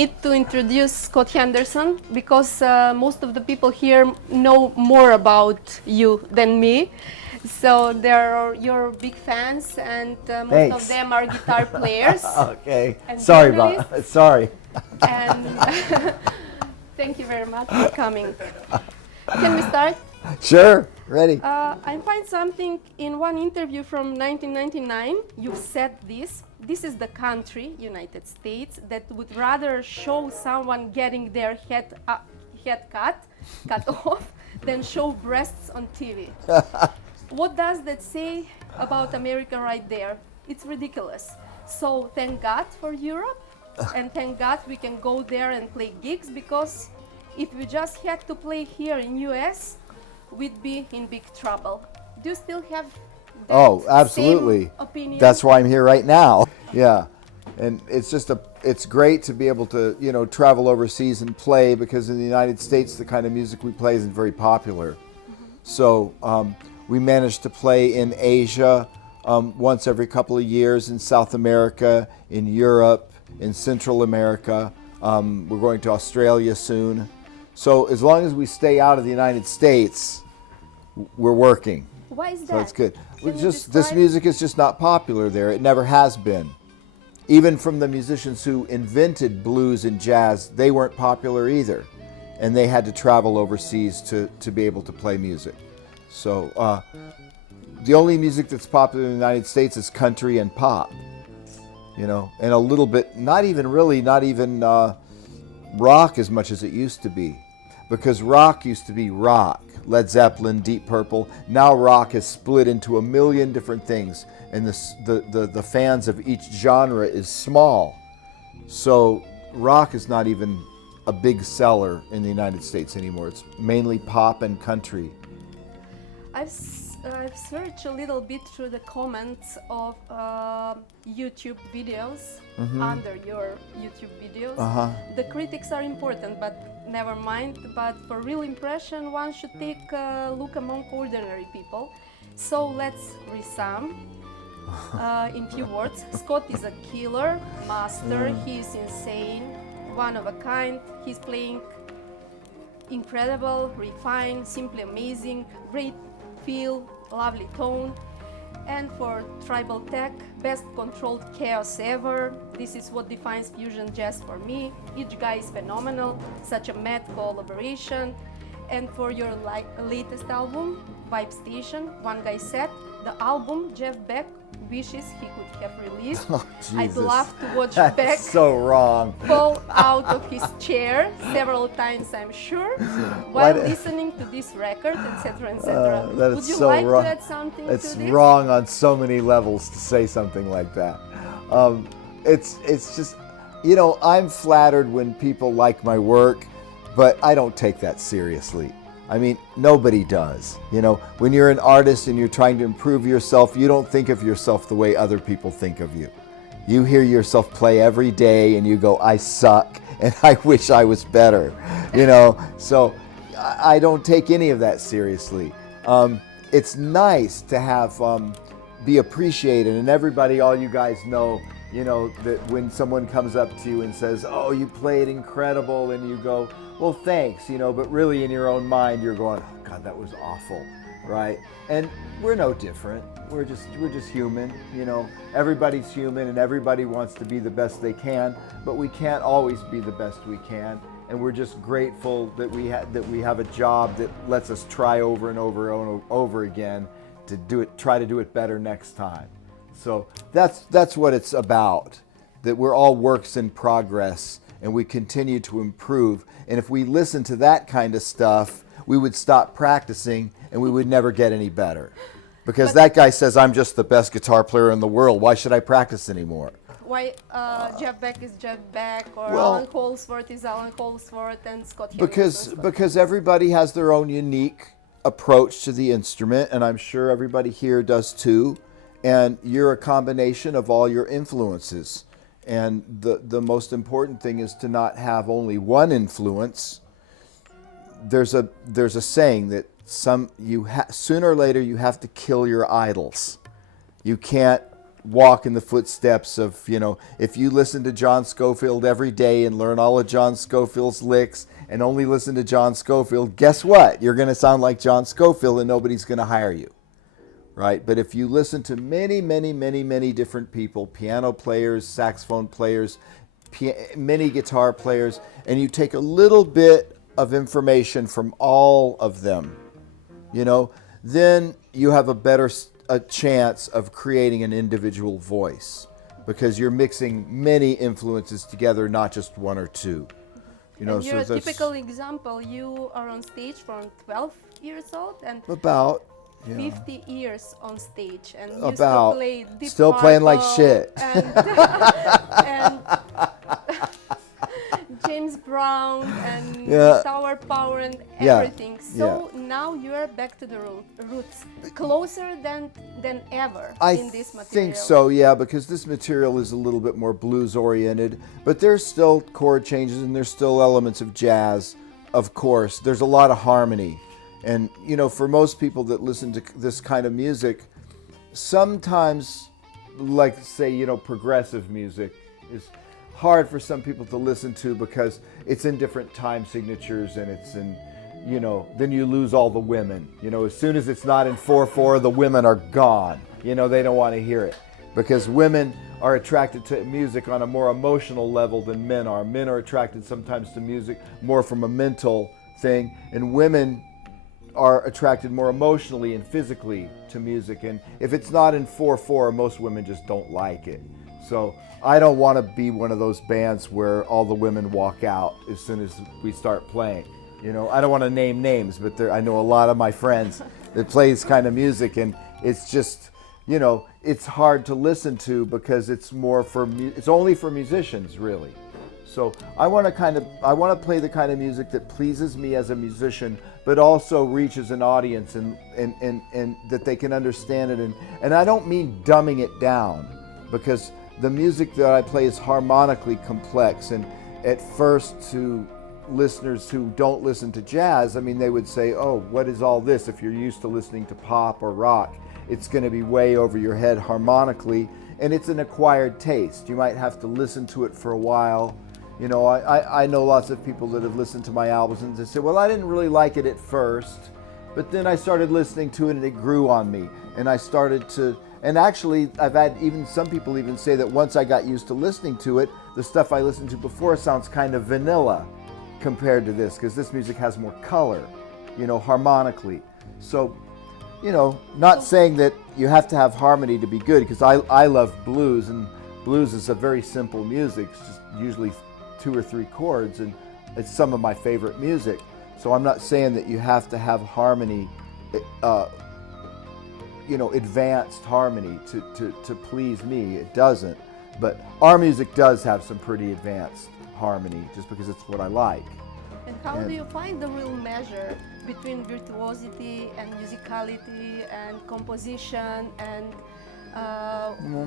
need to introduce Scot Henderson because most of the people here know more about you than me. So they're your big fans, and most of them are guitar players. Okay. And Sorry journalists. about. Sorry. And thank you very much for coming. Can we start? Sure. Ready. I find something in one interview from 1999. You said this. This is the country, United States, that would rather show someone getting their head cut off than show breasts on TV. What does that say about America right there? It's ridiculous. So thank God for Europe, and thank God we can go there and play gigs, because if we just had to play here in US, we'd be in big trouble. Do you still have that absolutely. same opinion? That's why I'm here right now. Yeah. And it's great to be able to, travel overseas and play, because in the United States, the kind of music we play isn't very popular. So we managed to play in Asia once every couple of years, in South America, in Europe, in Central America. We're going to Australia soon. So as long as we stay out of the United States, we're working. Why is that? So it's good. This describe- music is just not popular there. It never has been. Even from the musicians who invented blues and jazz, they weren't popular either. And they had to travel overseas to be able to play music. So the only music that's popular in the United States is country and pop. And a little bit, not even rock as much as it used to be. Because rock used to be rock, Led Zeppelin, Deep Purple. Now rock has split into a million different things, and the fans of each genre is small. So rock is not even a big seller in the United States anymore. It's mainly pop and country. I've searched a little bit through the comments of YouTube videos, under your YouTube videos. The critics are important, but never mind. But for real impression, one should take a look among ordinary people. So let's resume in few words. Scott is a killer, master. He is insane, one of a kind. He's playing incredible, refined, simply amazing, great feel, lovely tone. And for tribal tech, best controlled chaos ever. This is what defines fusion jazz for me. Each guy is phenomenal, such a mad collaboration. And for your latest album, Vibe Station, one guy said, the album Jeff Beck wishes he could have released. I'd love to watch That's Beck so wrong. fall out of his chair several times, I'm sure, while listening to this record, etc., etc. That Would is you so like wrong. to add something It's to this? wrong on so many levels to say something like that. It's just, I'm flattered when people like my work, but I don't take that seriously. I mean, nobody does. When you're an artist and you're trying to improve yourself, you don't think of yourself the way other people think of you. You hear yourself play every day and you go, I suck and I wish I was better, So I don't take any of that seriously. It's nice to have, be appreciated, and everybody, all you guys know, that when someone comes up to you and says, oh, you played incredible, and you go, well, thanks, but really in your own mind, you're going, oh, God, that was awful, right? And we're no different. We're just human, Everybody's human, and everybody wants to be the best they can, but we can't always be the best we can. And we're just grateful that we have a job that lets us try over and over and over again to try to do it better next time. So that's what it's about, that we're all works in progress and we continue to improve. And if we listen to that kind of stuff, we would stop practicing and we would never get any better. Because that guy says, I'm just the best guitar player in the world. Why should I practice anymore? Why Jeff Beck is Jeff Beck, or Alan Holdsworth is Alan Holdsworth, and Scott Henderson? Because everybody has their own unique approach to the instrument, and I'm sure everybody here does too. And you're a combination of all your influences. And the most important thing is to not have only one influence. There's a saying that sooner or later you have to kill your idols. You can't walk in the footsteps of, if you listen to John Scofield every day and learn all of John Scofield's licks and only listen to John Scofield, guess what? You're going to sound like John Scofield and nobody's going to hire you, right? But if you listen to many, many, many, many different people, piano players, saxophone players, many guitar players, and you take a little bit of information from all of them, then you have a chance of creating an individual voice, because you're mixing many influences together, not just one or two. And you're a typical example. You are on stage from 12 years old and about 50 years on stage, and you about still play Deep still playing like Purple shit. And James Brown and Tower Power and everything. So now you are back to the roots, closer than ever in this material. I think so, yeah, because this material is a little bit more blues oriented, but there's still chord changes and there's still elements of jazz, of course. There's a lot of harmony. And, for most people that listen to this kind of music, sometimes, like, say, progressive music is hard for some people to listen to because it's in different time signatures and it's in, then you lose all the women. As soon as it's not in 4/4, the women are gone. They don't want to hear it, because women are attracted to music on a more emotional level than men are. Men are attracted sometimes to music more from a mental thing, and women are attracted more emotionally and physically to music. And if it's not in 4/4, most women just don't like it. So I don't want to be one of those bands where all the women walk out as soon as we start playing. I don't want to name names, but I know a lot of my friends that play this kind of music, and it's just, it's hard to listen to because it's it's only for musicians, really. So I want to play the kind of music that pleases me as a musician, but also reaches an audience and that they can understand it. And I don't mean dumbing it down, because the music that I play is harmonically complex. And at first, to listeners who don't listen to jazz, they would say, oh, what is all this? If you're used to listening to pop or rock, it's going to be way over your head harmonically, and it's an acquired taste. You might have to listen to it for a while. I know lots of people that have listened to my albums and they say, well, I didn't really like it at first, but then I started listening to it and it grew on me. And I started to, and actually I've had some people even say that once I got used to listening to it, the stuff I listened to before sounds kind of vanilla compared to this, because this music has more color, harmonically. So, not saying that you have to have harmony to be good, because I love blues, and blues is a very simple music. It's just usually 2 or 3 chords, and it's some of my favorite music. So I'm not saying that you have to have harmony, advanced harmony to please me. It doesn't. But our music does have some pretty advanced harmony, just because it's what I like. And how do you find the real measure between virtuosity and musicality and composition, and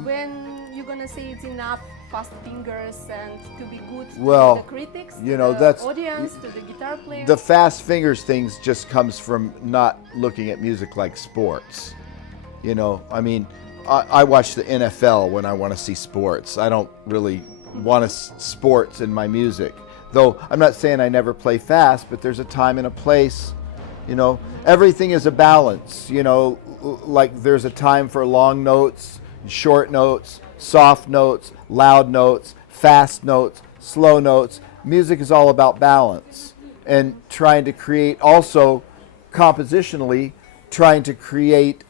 when you're gonna say it's enough fast fingers and to be good to the critics, to the audience, to the guitar players? The fast fingers things just comes from not looking at music like sports. I watch the NFL when I want to see sports. I don't really want sports in my music. Though I'm not saying I never play fast, but there's a time and a place. Everything is a balance. Like there's a time for long notes, short notes, soft notes, loud notes, fast notes, slow notes. Music is all about balance, and trying to create, also compositionally, trying to create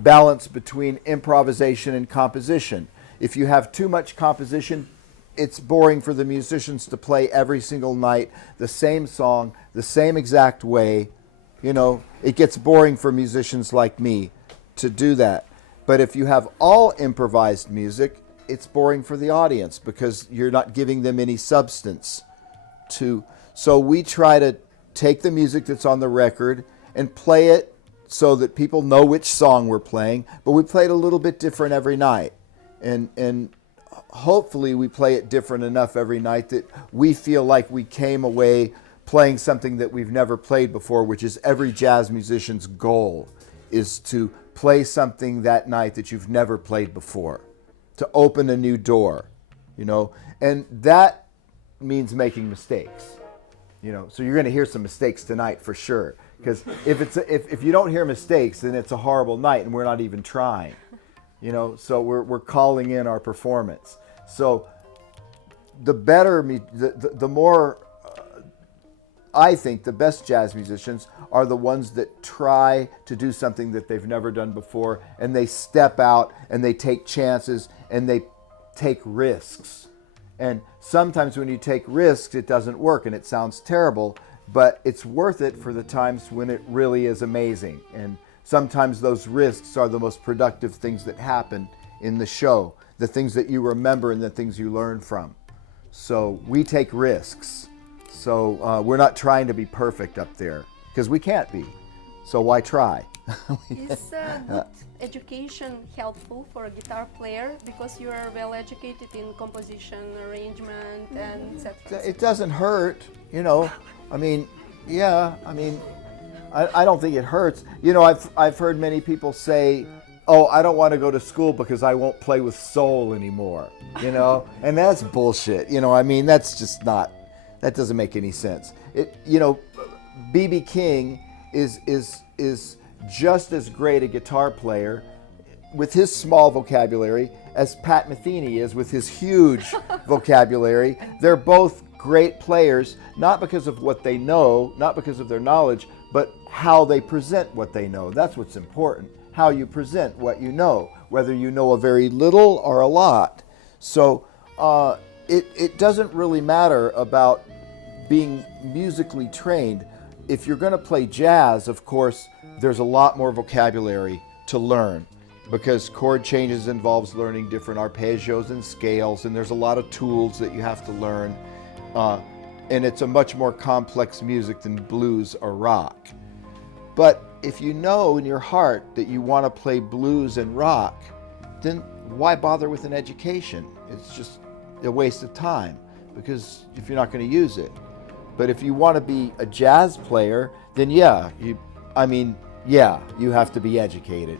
balance between improvisation and composition. If you have too much composition, it's boring for the musicians to play every single night the same song, the same exact way. It gets boring for musicians like me to do that. But if you have all improvised music, it's boring for the audience, because you're not giving them any substance to. So we try to take the music that's on the record and play it so that people know which song we're playing, but we play it a little bit different every night. And hopefully we play it different enough every night that we feel like we came away playing something that we've never played before, which is every jazz musician's goal, is to play something that night that you've never played before, to open a new door, you know, and that means making mistakes, you know. So you're going to hear some mistakes tonight for sure, because if you don't hear mistakes, then it's a horrible night and we're not even trying, you know. So we're calling in our performance. So the more I think the best jazz musicians are the ones that try to do something that they've never done before, and they step out and they take chances and they take risks. And sometimes when you take risks, it doesn't work and it sounds terrible, but it's worth it for the times when it really is amazing. And sometimes those risks are the most productive things that happen in the show, the things that you remember and the things you learn from. So we take risks. So we're not trying to be perfect up there, because we can't be. So why try? Is good education helpful for a guitar player, because you are well educated in composition, arrangement, and etc.? It doesn't hurt, you know. I mean, yeah. I mean, I don't think it hurts. You know, I've heard many people say, "Oh, I don't want to go to school because I won't play with soul anymore." You know, and that's bullshit. You know, I mean, that's just not. That doesn't make any sense. You know, B.B. King is just as great a guitar player with his small vocabulary as Pat Metheny is with his huge vocabulary. They're both great players, not because of what they know, not because of their knowledge, but how they present what they know. That's what's important, how you present what you know, whether you know a very little or a lot. So it doesn't really matter about being musically trained. If you're going to play jazz, of course, there's a lot more vocabulary to learn, because chord changes involves learning different arpeggios and scales, and there's a lot of tools that you have to learn. And it's a much more complex music than blues or rock. But if you know in your heart that you want to play blues and rock, then why bother with an education? It's just a waste of time, because if you're not going to use it. But if you want to be a jazz player, then you have to be educated.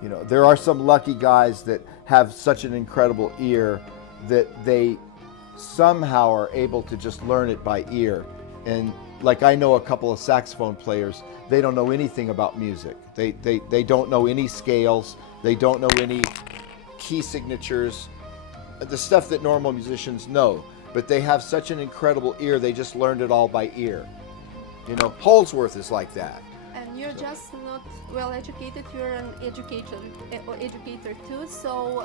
You know, there are some lucky guys that have such an incredible ear that they somehow are able to just learn it by ear. And like, I know a couple of saxophone players, they don't know anything about music. They don't know any scales. They don't know any key signatures, the stuff that normal musicians know. But they have such an incredible ear, they just learned it all by ear. You know, Holdsworth is like that. And you're just not well educated, you're an educator too, so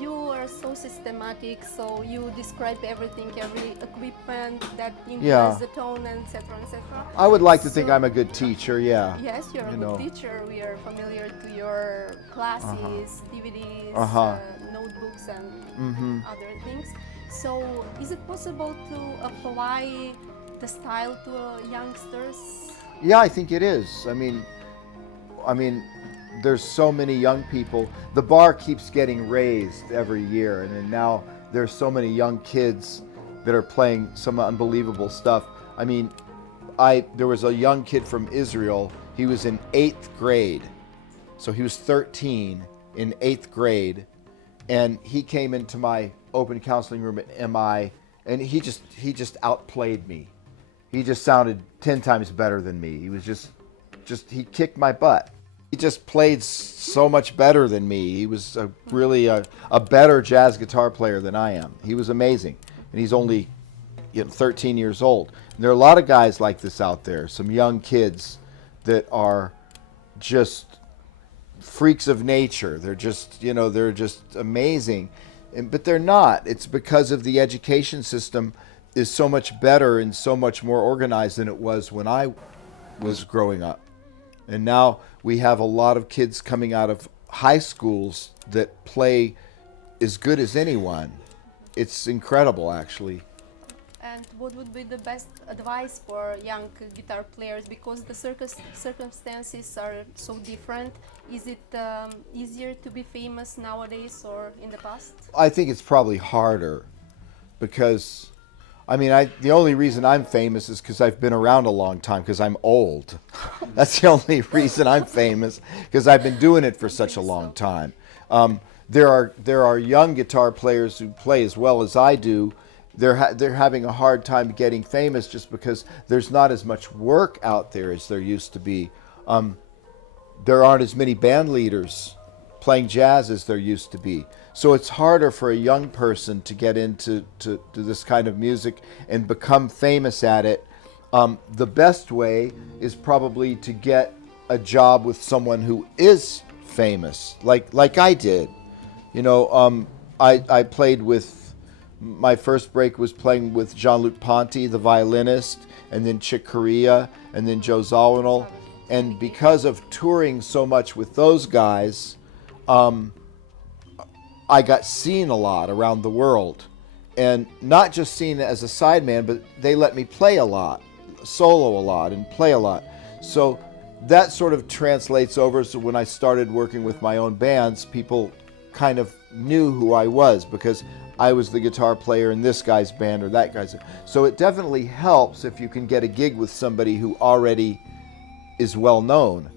you are so systematic, so you describe everything, every equipment that influences the tone, etc., etc. I would like to think I'm a good teacher, yeah. Yes, you're a good teacher. We are familiar to your classes, DVDs, notebooks, and other things. So is it possible to apply the style to youngsters? Yeah, I think it is. I mean, there's so many young people. The bar keeps getting raised every year, and then now there's so many young kids that are playing some unbelievable stuff. I mean, there was a young kid from Israel. He was in 8th grade. So he was 13 in 8th grade, and he came into my open counseling room at MI, and he just outplayed me. He just sounded 10 times better than me. He was he kicked my butt. He just played so much better than me. He was really a better jazz guitar player than I am. He was amazing. And he's only 13 years old. And there are a lot of guys like this out there, some young kids that are just freaks of nature. They're just amazing. But they're not. It's because of the education system is so much better and so much more organized than it was when I was growing up. And now we have a lot of kids coming out of high schools that play as good as anyone. It's incredible, actually. And what would be the best advice for young guitar players, because the circumstances are so different? Is it easier to be famous nowadays or in the past? I think it's probably harder, because I mean, the only reason I'm famous is because I've been around a long time, because I'm old. That's the only reason I'm famous, because I've been doing it for such a long time. There are young guitar players who play as well as I do. They're having a hard time getting famous just because there's not as much work out there as there used to be. There aren't as many band leaders playing jazz as there used to be. So it's harder for a young person to get into to this kind of music and become famous at it. The best way is probably to get a job with someone who is famous, like I did. You know, I played with, my first break was playing with Jean-Luc Ponty, the violinist, and then Chick Corea, and then Joe Zawinul. And because of touring so much with those guys, I got seen a lot around the world. And not just seen as a sideman, but they let me play a lot, solo a lot, and play a lot. So that sort of translates over. So when I started working with my own bands, people kind of knew who I was because I was the guitar player in this guy's band or that guy's. So it definitely helps if you can get a gig with somebody who already is well known.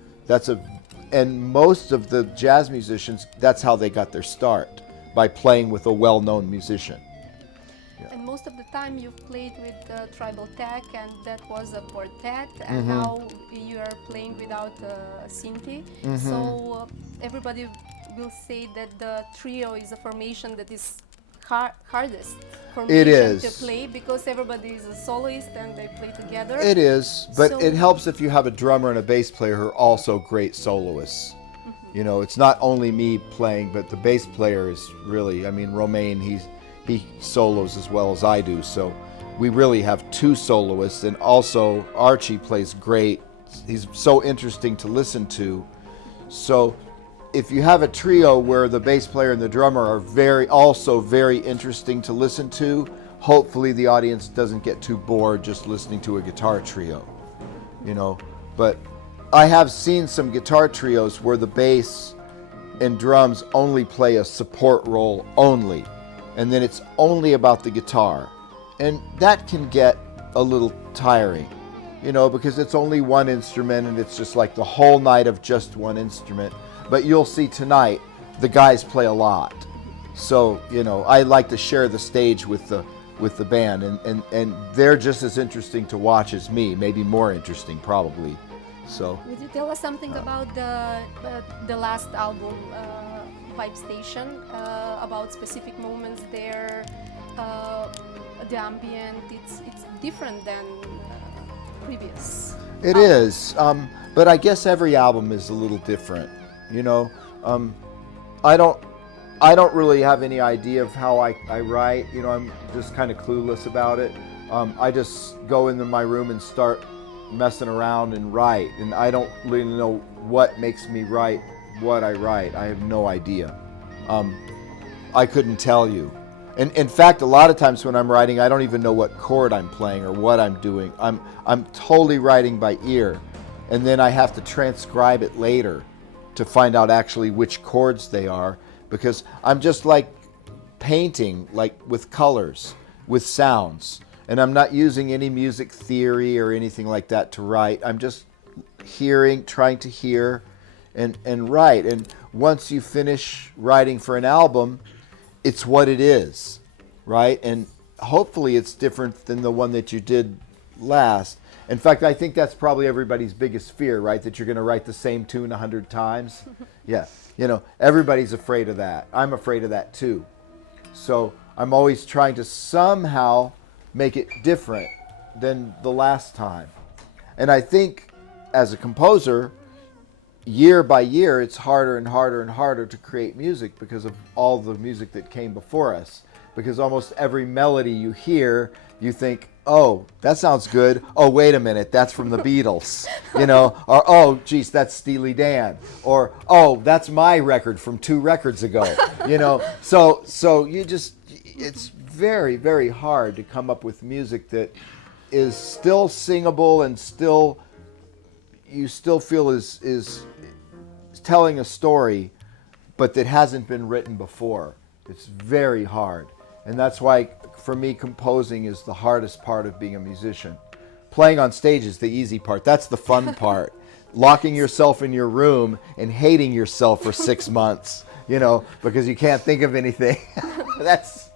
And most of the jazz musicians, that's how they got their start, by playing with a well-known musician. Yeah. And most of the time you've played with Tribal Tech, and that was a quartet, and now you are playing without a synthi. So everybody will say that the trio is a formation that is hardest formation to play, because everybody is a soloist and they play together. It is, but it helps if you have a drummer and a bass player who are also great soloists. You know, it's not only me playing, but the bass player is really, I mean, Romain, he solos as well as I do, so we really have two soloists. And also Archie plays great. He's so interesting to listen to. So if you have a trio where the bass player and the drummer are also very interesting to listen to, hopefully the audience doesn't get too bored just listening to a guitar trio, you know. But I have seen some guitar trios where the bass and drums only play a support role only, and then it's only about the guitar. And that can get a little tiring, you know, because it's only one instrument and it's just like the whole night of just one instrument. But you'll see tonight, the guys play a lot. So, you know, I like to share the stage with the band, and they're just as interesting to watch as me, maybe more interesting probably. So, would you tell us something about the last album, Vibe Station, about specific moments there, the ambient? It's different than previous. It is, but I guess every album is a little different. You know, I don't really have any idea of how I write. You know, I'm just kind of clueless about it. I just go into my room and start messing around and write, and I don't really know what makes me write what I write. I have no idea. I couldn't tell you. And in fact, a lot of times when I'm writing, I don't even know what chord I'm playing or what I'm doing. I'm totally writing by ear, and then I have to transcribe it later to find out actually which chords they are, because I'm just like painting, like with colors, with sounds, and I'm not using any music theory or anything like that to write. I'm just hearing, trying to hear and write. And once you finish writing for an album, it's what it is, right? And hopefully it's different than the one that you did last. In fact, I think that's probably everybody's biggest fear, right? That you're going to write the same tune 100 times. Yeah, you know, everybody's afraid of that. I'm afraid of that too. So I'm always trying to somehow make it different than the last time. And I think as a composer, year by year, it's harder and harder and harder to create music because of all the music that came before us. Because almost every melody you hear, you think, oh, that sounds good. Oh, wait a minute, that's from the Beatles, you know, or, oh, geez, that's Steely Dan, or, oh, that's my record from 2 records ago, you know. So you just, it's very, very hard to come up with music that is still singable and still, you still feel is telling a story, but that hasn't been written before. It's very hard. And that's why, for me, composing is the hardest part of being a musician. Playing on stage is the easy part. That's the fun part. Locking yourself in your room and hating yourself for 6 months, you know, because you can't think of anything. That's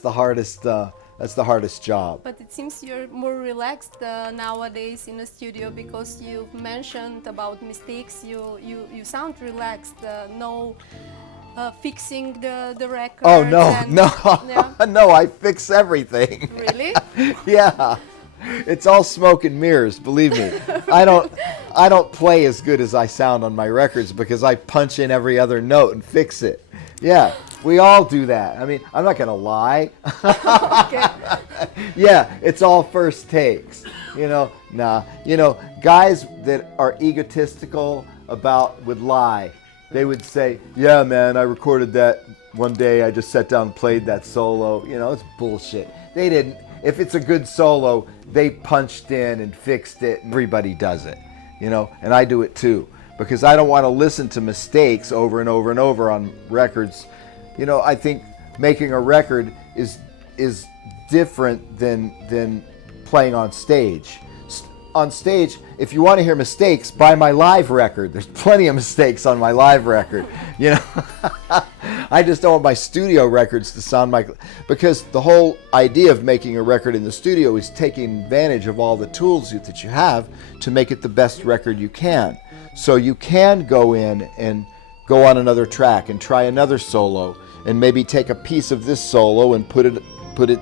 the hardest. That's the hardest job. But it seems you're more relaxed nowadays in the studio, because you've mentioned about mistakes. You sound relaxed. No fixing the record. Oh no, no, Yeah. no! I fix everything. Really? Yeah, it's all smoke and mirrors. Believe me, I don't play as good as I sound on my records because I punch in every other note and fix it. Yeah, we all do that. I mean, I'm not gonna lie. Okay. Yeah, it's all first takes. You know, nah. You know, guys that are egotistical would lie. They would say, yeah, man, I recorded that one day. I just sat down and played that solo. You know, it's bullshit. They didn't. If it's a good solo, they punched in and fixed it. Everybody does it, you know, and I do it too, because I don't want to listen to mistakes over and over and over on records. You know, I think making a record is different than playing on stage. On stage, if you want to hear mistakes, buy my live record. There's plenty of mistakes on my live record. You know, I just don't want my studio records to sound like, because the whole idea of making a record in the studio is taking advantage of all the tools that you have to make it the best record you can. So you can go in and go on another track and try another solo, and maybe take a piece of this solo and put it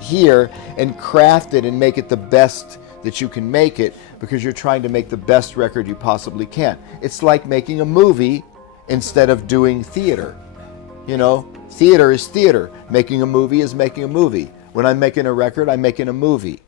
here and craft it and make it the best that you can make it, because you're trying to make the best record you possibly can. It's like making a movie instead of doing theater. You know, theater is theater. Making a movie is making a movie. When I'm making a record, I'm making a movie.